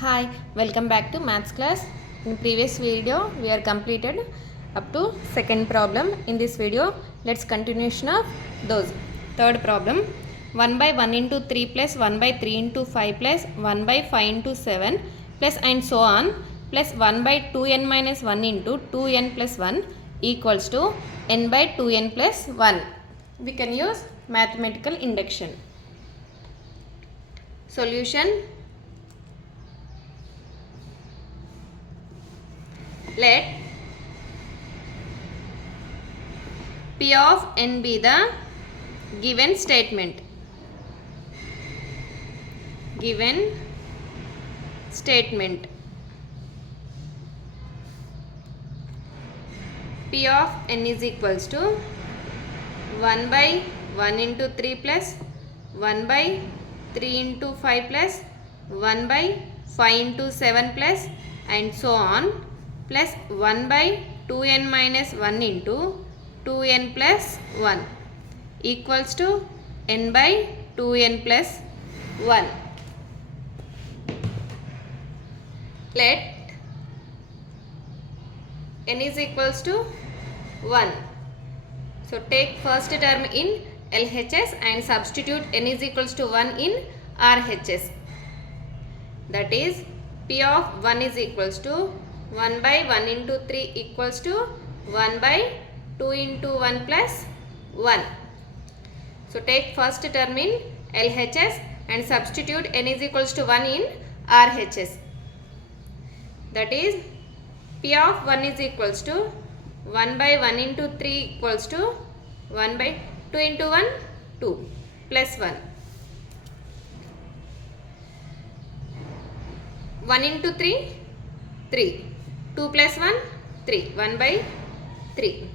Hi, welcome back to maths class. In previous video we are completed up to second problem. In this video let's continuation of those. Third problem, 1 by 1 into 3 plus 1 by 3 into 5 plus 1 by 5 into 7 plus and so on plus 1 by 2n minus 1 into 2n plus 1 equals to n by 2n plus 1. We can use mathematical induction. Solution. Let P of n be the given statement. Given statement. P of n is equals to 1 by 1 into 3 plus 1 by 3 into 5 plus 1 by 5 into 7 plus and so on plus 1 by 2n minus 1 into 2n plus 1 equals to n by 2n plus 1. Let n is equals to 1. So take first term in LHS and substitute n is equals to 1 in RHS. That is P of 1 is equals to 1 by 1 into 3 equals to 1 by 2 into 1 plus 1. So take first term in LHS and substitute n is equals to 1 in RHS. That is P of 1 is equals to 1 by 1 into 3 equals to 1 by 2 into 1 2 plus 1. 1 into 3 3. 2 plus 1 3. 1 by 3.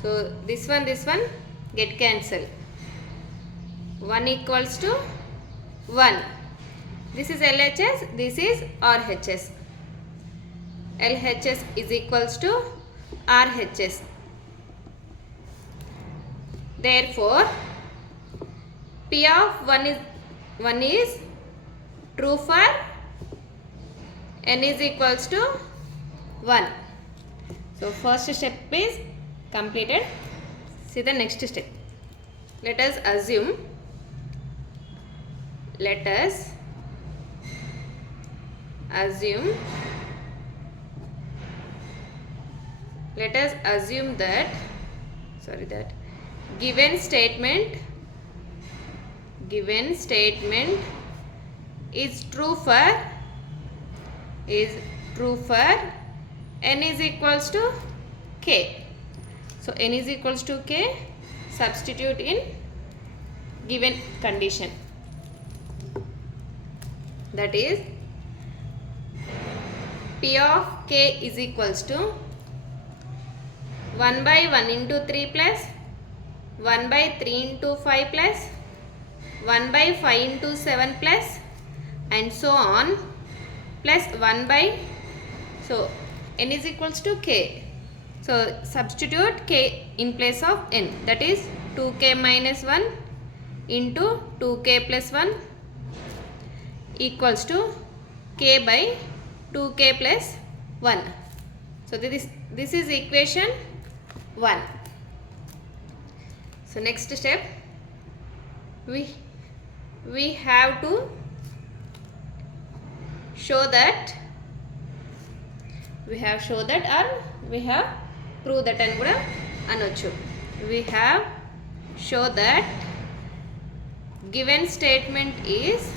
So this one get cancelled. 1 equals to 1. This is LHS, this is RHS. LHS is equals to RHS. Therefore P of 1 is true for n is equals to 1. So first step is completed. See the next step. Let us assume that given statement is true for n is equals to k. So n is equals to k, substitute in given condition. That is P of k is equals to 1 by 1 into 3 plus 1 by 3 into 5 plus 1 by 5 into 7 plus and so on plus 1 by, so n is equals to k. So substitute k in place of n, that is 2k minus 1 into 2k plus 1 equals to k by 2k plus 1. So this is equation 1. So next step, we have to show that or we have prove that and kuda anochu. We have show that given statement is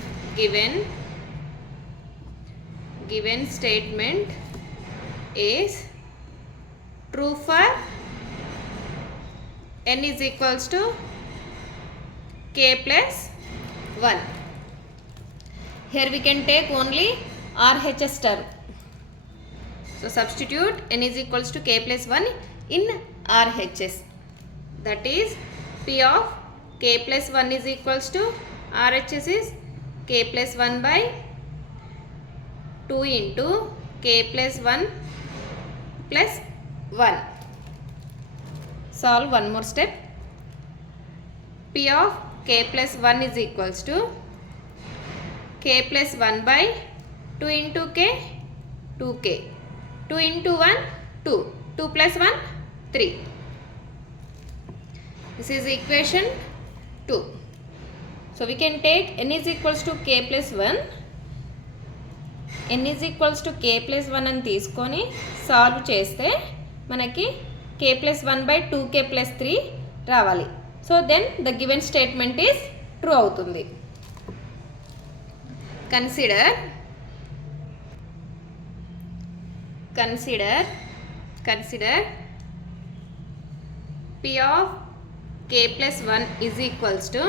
true for n is equals to k plus 1. Here we can take only RHS term. So substitute n is equals to k plus 1 in RHS. That is P of k plus 1 is equals to RHS is k plus 1 by 2 into k plus 1 plus 1. Solve one more step. P of k plus 1 is equals to k plus 1 by 2 into k 2k, 2 into 1 2, 2 plus 1 3. This is equation 2. So we can take n is equals to k plus 1, n is equals to k plus 1 అని తీసుకొని solve చేస్తే మనకి k plus 1 by 2k plus 3 రావాలి. So then the given statement is true అవుతుంది. Consider p of k plus 1 is equals to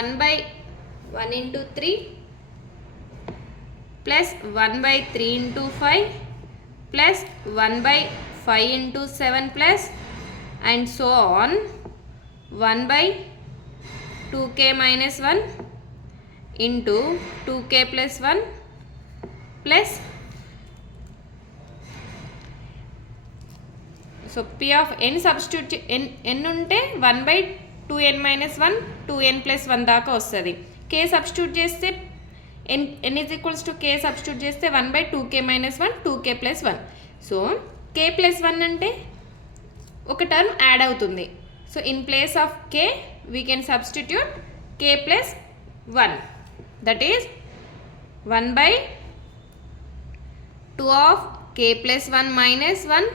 1 by 1 into 3 plus 1 by 3 into 5 plus 1 by 5 into 7 plus and so on 1 by 2k minus 1 into 2k plus 1 plus, so p of n substitute n ఉంటే 1 by 2n minus 1 2n plus 1 దాకా వస్తుంది. k substitute చేస్తే n is equals to k substitute చేస్తే 1 by 2k minus 1 2k plus 1. So k plus 1 అంటే ఒక term add అవుతుంది. So in place of k we can substitute k plus 1, that is 1 by 2 of k plus 1 minus 1,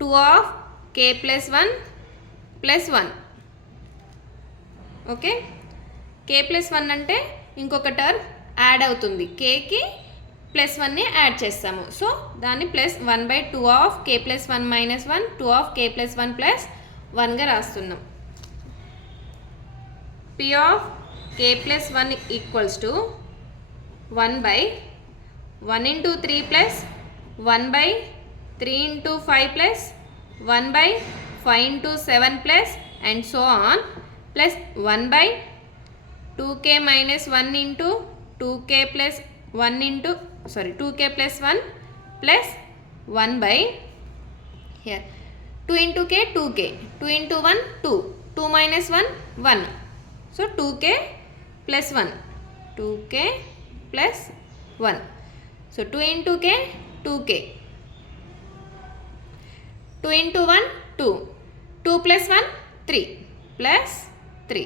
2 of k plus 1 plus 1. Okay, k plus 1 అంటే ఇంకొక term add అవుతుంది, kకి plus 1ని add చేస్తాము. So దాన్ని plus 1 by 2 of k plus 1 minus 1 2 of k plus 1 plus 1గా రాస్తున్నాం. p of k plus 1 equals to 1 by 1 into 3 plus 1 by 3 into 5 plus 1 by 5 into 7 plus and so on plus 1 by 2k minus 1 into 2k plus 1 into 2k plus 1 plus 1 by here 2 into k 2k, 2 into 1 2, 2 minus 1 1, so 2k plus 1, 2k plus 1, so 2 into k 2k, 2 into 1 2, 2 plus 1 3 plus 3.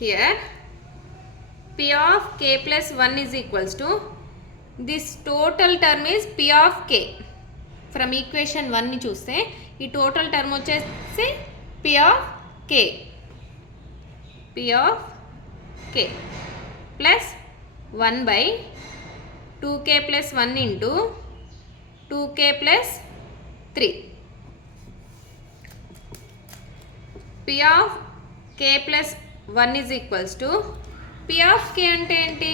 Here p of k plus 1 is equals to, this total term is p of k. From equation 1ని చూస్తే ఈ total term వచ్చేసి p of k plus 1 by 2k plus 1 into 2k plus 3. p of k plus 1 is equals to, p of k అంటే ఏంటి?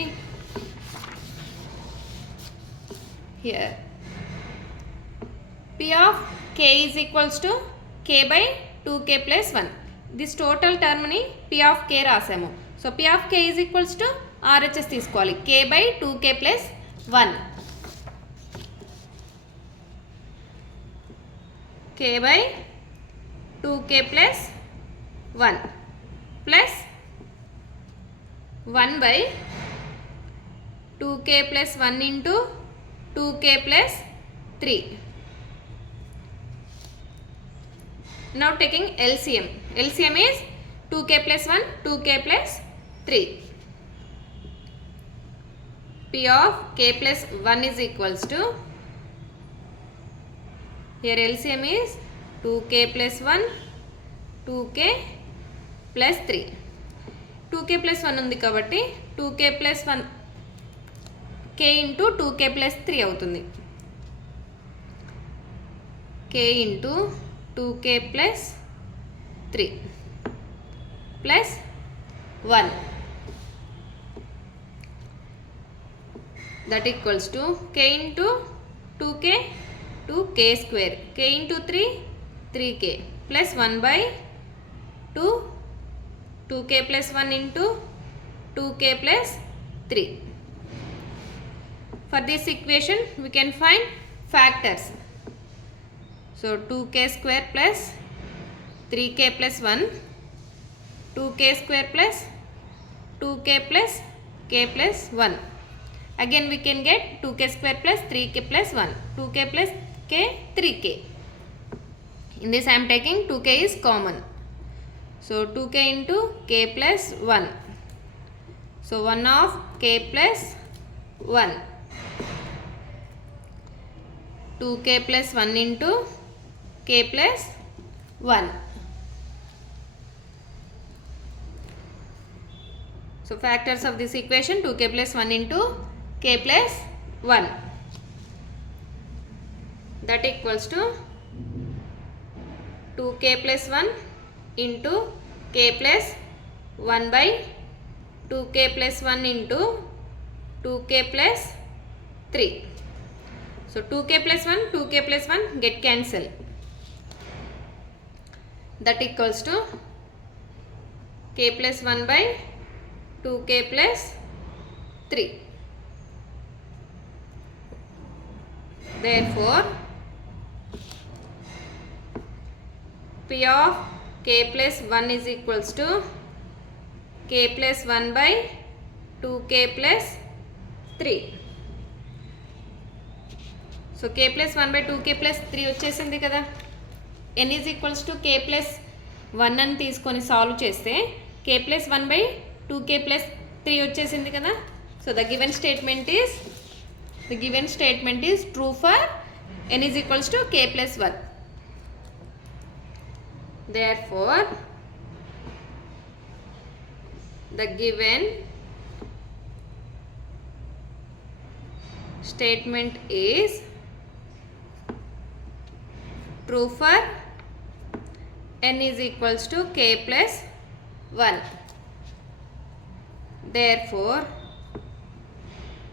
Here p of k is equals to k by 2k plus 1. This total టర్మ్ని p of k రాసాము. So p of k is equals to RHS తీసుకోవాలి, k by 2k plus 1, k by 2k plus 1 plus 1 by 2k plus 1 into 2k plus 3. Now taking LCM. LCM is 2k plus 1, 2k plus 3. P of k plus 1 is equals to, here LCM is 2k plus 1, 2k plus 3. 2k plus 1 ఉంది కాబట్టి 2k plus 1 k into 2k plus 3 అవుతుంది. k into 2k plus 3 plus 1, that equals to k into 2k 2k square, k into 3 3k plus 1 by 2 2k plus 1 into 2k plus 3. For this equation we can find factors. So 2k square plus 3k plus 1 2k square plus 2k plus k plus 1. Again we can get 2k square plus 3k plus 1. 2k plus k 3k. In this I am taking 2k is common. So 2k into k plus 1. So 1 of k plus 1. 2k plus 1 into k plus 1. So factors of this equation 2k plus 1 into k plus 1. That equals to 2k plus 1 into k plus 1 by 2k plus 1 into 2k plus 3. So 2k plus 1, 2k plus 1 get cancel. That equals to k plus 1 by 2k plus 3. Therefore, P of k plus 1 is equals to k plus 1 by 2k plus 3. So k plus 1 by 2k plus 3 వచ్చేసింది కదా. n is equals to k plus 1 అని తీసుకొని solve చేస్తే k plus 1 by 2k plus 3 వచ్చేసింది కదా. So the given statement is true for n is equals to k plus 1. Therefore, the given statement is true for n is equals to k plus 1. Therefore,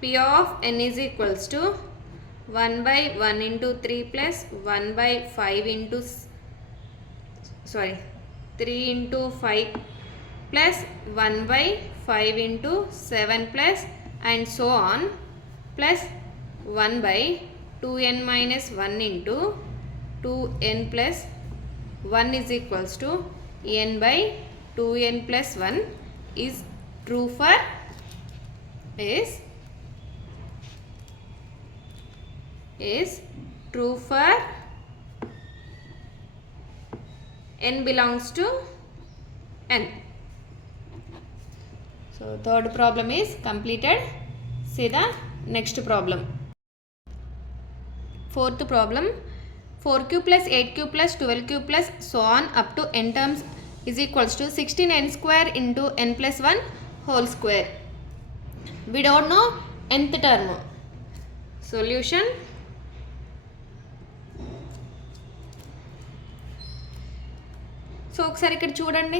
P of n is equals to 1 by 1 into 3 plus 1 by 5 into 3 into 5 plus 1 by 5 into 7 plus and so on plus 1 by 2n minus 1 into 2n plus 1 is equals to n by 2n plus 1 is true for n belongs to n. So third problem is completed. See the next problem. Fourth problem, 4 cube plus 8 cube plus 12 cube plus so on up to n terms is equals to 16n square into n plus 1 whole square. We don't know nth term. Solution. So ఒకసారి ఇక్కడ చూడండి,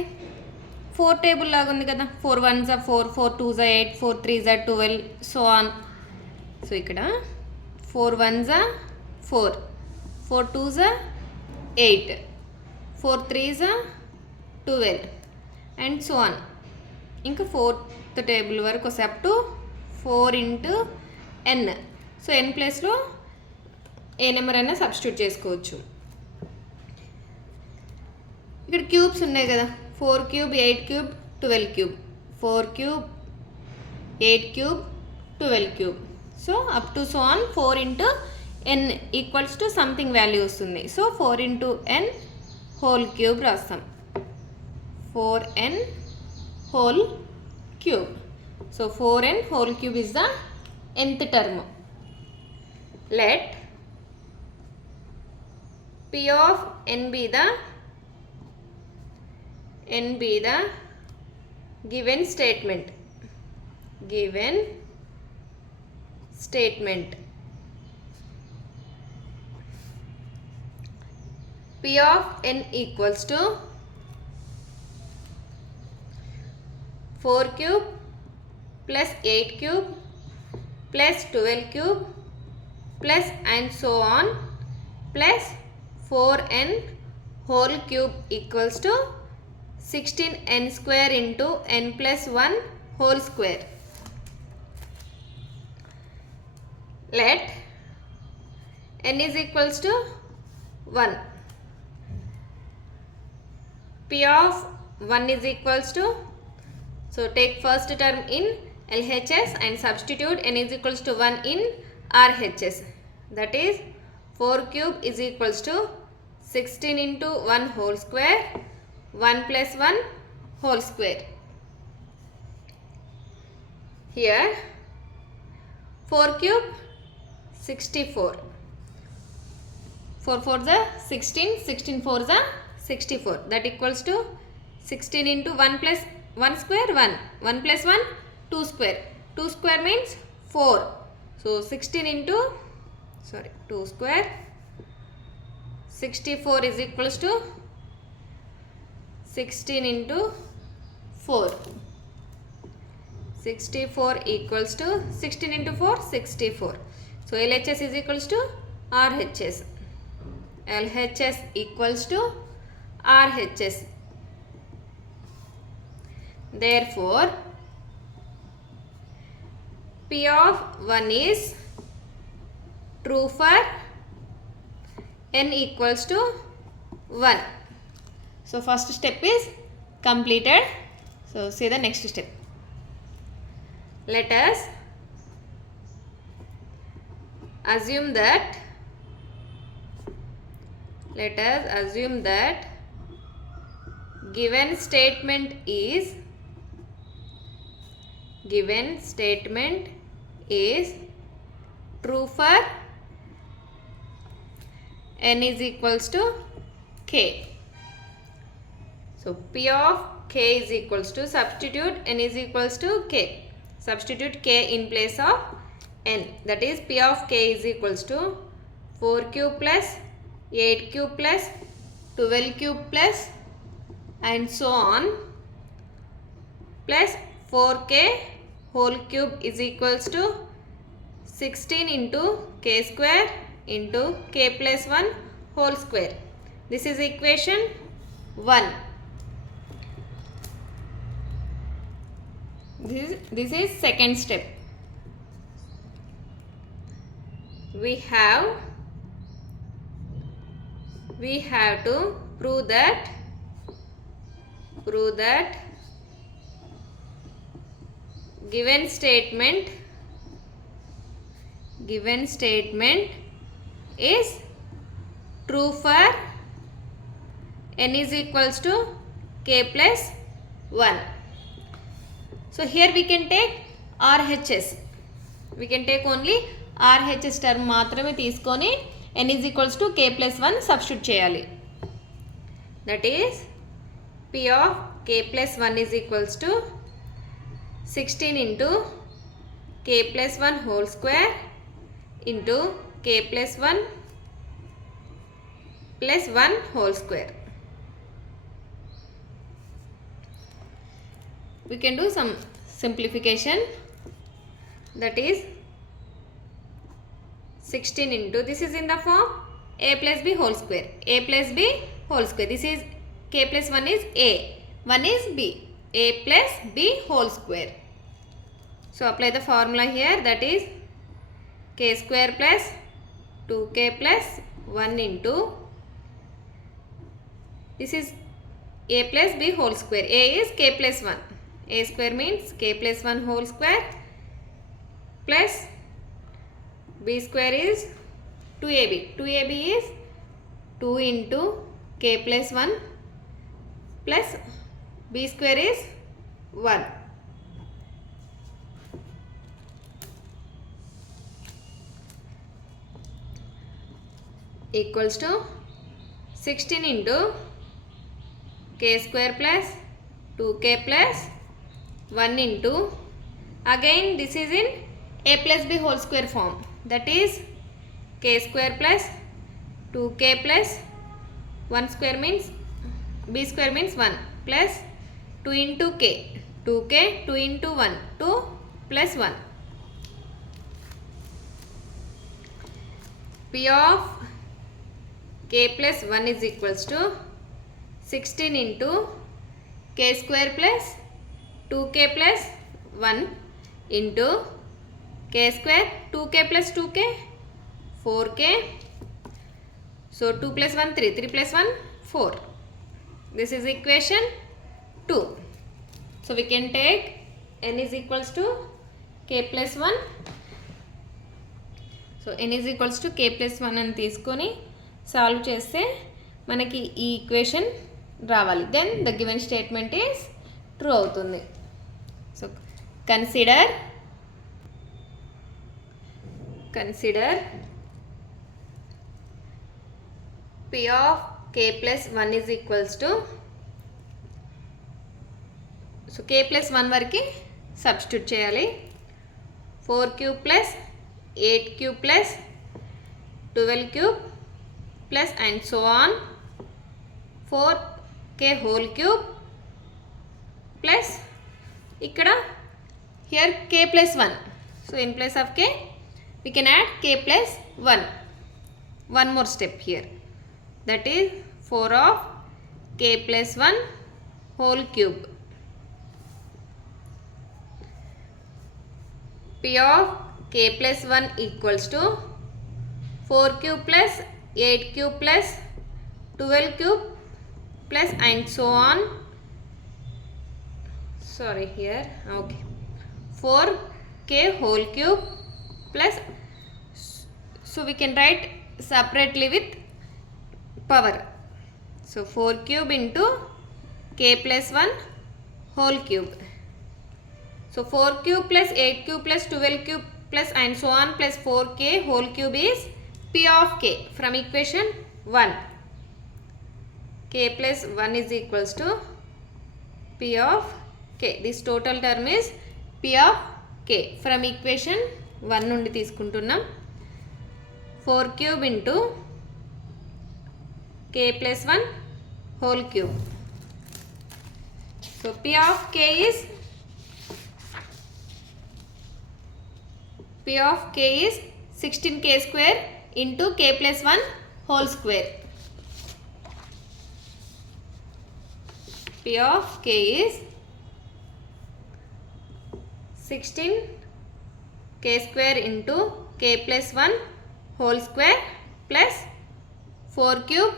4 table లాగా ఉంది కదా. 4 1s 4, 4 2s 8, 4 3s 12 so on. So ఇక్కడ 4 1s 4, 4 2s 8, 4 3s 12 and so on. ఇంకా 4th table వరకు వస్తే up to 4 into n. So n ప్లేస్లో ఏ నెంబర్ అయినా సబ్స్టిట్యూట్ చేసుకోవచ్చు. ఇక్కడ క్యూబ్స్ ఉన్నాయి కదా, 4 cube 8 cube 12 cube, 4 cube 8 cube 12 cube. So up to so on 4 into n equals to something value వస్తుంది. So 4 into n whole cube రాస్తాం. 4n whole cube. So 4n whole cube is the nth term. Let P of n be the given statement. P of n equals to 4 cube plus 8 cube plus 12 cube plus and so on plus 4n whole cube equals to 16n square into n plus 1 whole square. Let n is equals to 1. P of 1 is equals to, so take first term in LHS and substitute n is equals to 1 in RHS. That is 4 cube is equals to 16 into 1 whole square, 1 plus 1 whole square. Here 4 cube 64. 4 4 the 16, 16 4 the 64. That equals to 16 into 1 plus 1 square 1. 1 plus 1 2 square. 2 square means 4. So 16 into 2 square. 64 is equals to 16 into 4. 64 equals to 16 into 4 64. So LHS is equals to RHS. LHS equals to RHS. Therefore P of 1 is true for n equals to 1. So first step is completed. So see the next step. Let us assume that given statement is true for n is equals to k. So P of k is equals to, substitute n is equals to k. Substitute k in place of n. That is P of k is equals to 4 cube plus 8 cube plus 12 cube plus and so on plus 4k whole cube is equals to 16 into k square into k plus 1 whole square. This is equation 1. This is second step. We have to prove that given statement is true for n is equals to k plus 1. So here we can take RHS. We can take only RHS term మాత్రమే తీసుకొని n is equals to k plus 1 substitute చేయాలి. That is P of k plus 1 is equals to 16 into k plus 1 whole square into k plus 1 plus 1 whole square. We can do some simplification. That is 16 into, this is in the form a plus b whole square. A plus b whole square. This is k plus 1 is a, 1 is b. A plus b whole square. So apply the formula here. That is k square plus 2k plus 1 into, this is a plus b whole square. A is k plus 1. A square means k plus 1 whole square plus b square is 2ab. 2ab is 2 into k plus 1 plus b square is 1. Equals to 16 into k square plus 2k plus 1 into, again this is in a plus b whole square form. That is k square plus 2k plus 1 square means b square means 1 plus 2 into k, 2k, 2 into 1, 2 plus 1. P of k plus 1 is equals to 16 into k square plus 2k plus 1 into k square, 2k plus 2k, 4k. So 2 plus 1 3, 3 plus 1 4. This is equation So we can take n is equals to k plus 1. So n is equals to k plus 1 అని తీసుకొని solve చేస్తే మనకి ఈ equation రావాలి. Then the given statement is true అవుతుంది. So consider p of k plus 1 is equals to, so k plus 1 వరకు substitute చేయాలి. 4 cube plus 8 cube plus 12 cube plus and so on 4k whole cube plus ఇక్కడ here k plus 1. So in place of k we can add k plus 1. One more step here, that is 4 of k plus 1 whole cube. P of k plus 1 equals to 4 cube plus 8 cube plus 12 cube plus and so on. Sorry, here okay, 4k whole cube plus, so we can write separately with power. So 4 cube into k plus 1 whole cube. So 4 cube plus 8 cube plus 12 cube plus and so on plus 4k whole cube is p of k from equation 1. K plus 1 is equals to p of k. This total term is p of k from equation 1 నుండి తీసుకుంటున్నాం. 4 cube into k plus 1 whole cube. So p of k is 16k square into k plus 1 whole square. P of k is 16k square into k plus 1 whole square plus 4 cube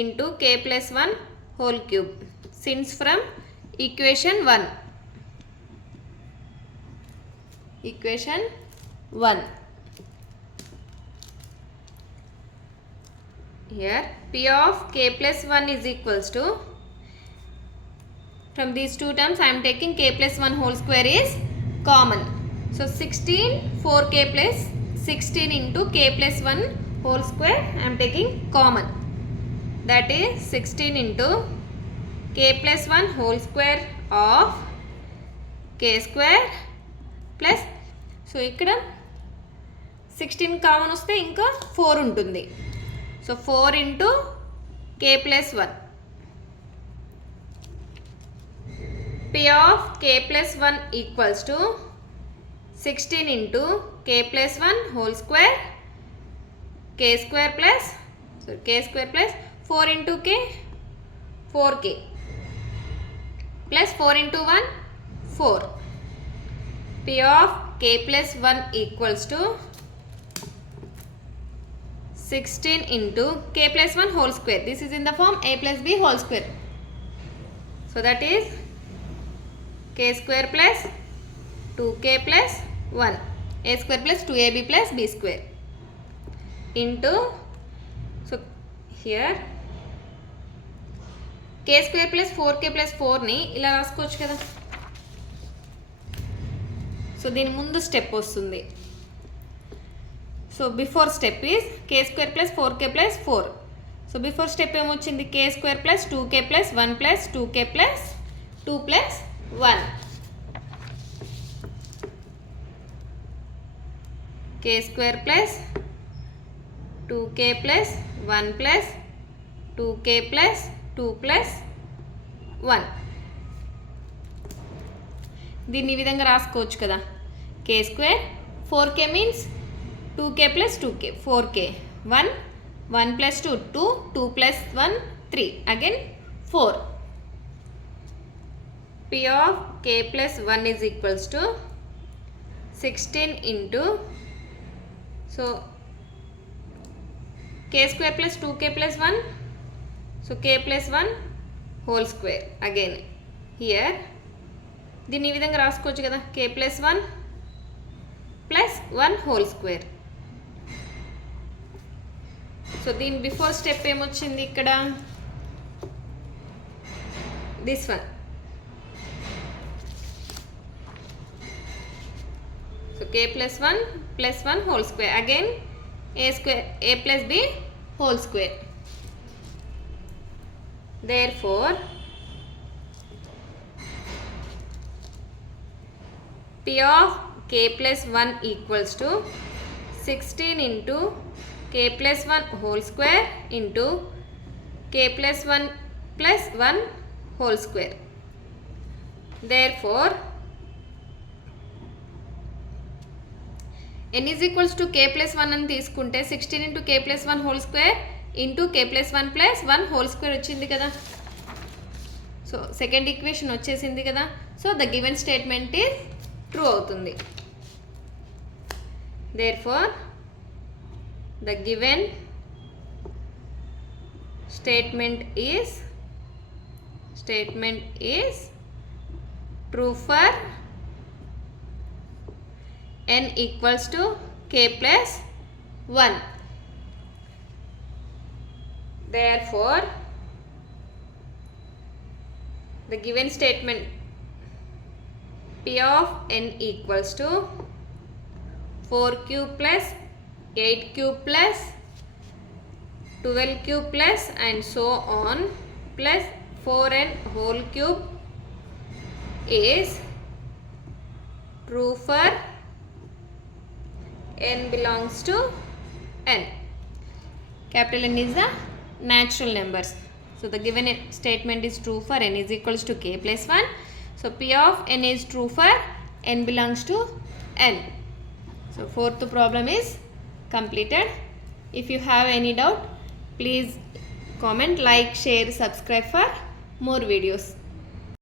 into k plus 1 whole cube. Since from equation 1. Equation 1. Here p of k plus 1 is equals to, from these two terms I am taking k plus 1 whole square is common. So 16 4k plus 16 into k plus 1 whole square I am taking common. That is 16 into k plus 1 whole square of k square plus, so ఇక్కడ 16 common వస్తే ఇంకా 4 ఉంటుంది. So 4 into k plus 1. P of k plus 1 equals to 16 into k plus 1 whole square k square plus, so k square plus 4 into k 4k plus 4 into 1 4. P of k plus 1 equals to 16 into k plus 1 whole square. This is in the form a plus b whole square. So that is k square plus 2k plus 1, a square plus 2ab plus b square into, so here k square plus 4k plus 4 ని ఇలా రాసుకోవచ్చు కదా. So దీని ముందు step వస్తుంది. So before step is k square plus 4k plus 4. So before step ఏమొచ్చింది, k square plus 2k plus 1 plus 2k plus 2 plus 1. k square plus 2k plus 1 plus 2k plus 2 plus 1. దీన్ని ఈ విధంగా రాసుకోవచ్చు కదా. k square 4k means 2k plus 2k 4k 1 1 plus 2 2 2 plus 1 3 again 4. p of k plus 1 is equals to 16 into, so k square plus 2k plus 1, so k plus 1 whole square again. Here దీన్ని ఈ విధంగా రాసుకోవచ్చు కదా, k plus 1 plus 1 whole square. So దీని before step ఏమొచ్చింది ఇక్కడ, this one. So k plus 1 whole square, again a plus b whole square. Therefore p of k plus 1 equals to 16 into k plus 1 whole square into k plus 1 plus 1 whole square. Therefore n is equals to k plus 1 అని తీసుకుంటే 16 into k plus 1 whole square into k plus 1 plus 1 whole square వచ్చింది కదా. So second equation వచ్చేసింది కదా. So the given statement is true అవుతుంది. Therefore the given statement is true for n equals to k plus 1. Therefore the given statement p of n equals to 4 cube plus 8 cube plus 12 cube plus and so on plus 4n whole cube is true for n belongs to n. Capital N is the natural numbers. So the given statement is true for n is equals to k plus 1. So p of n is true for n belongs to n. So fourth problem is completed. If you have any doubt, please comment, like, share, subscribe for more videos.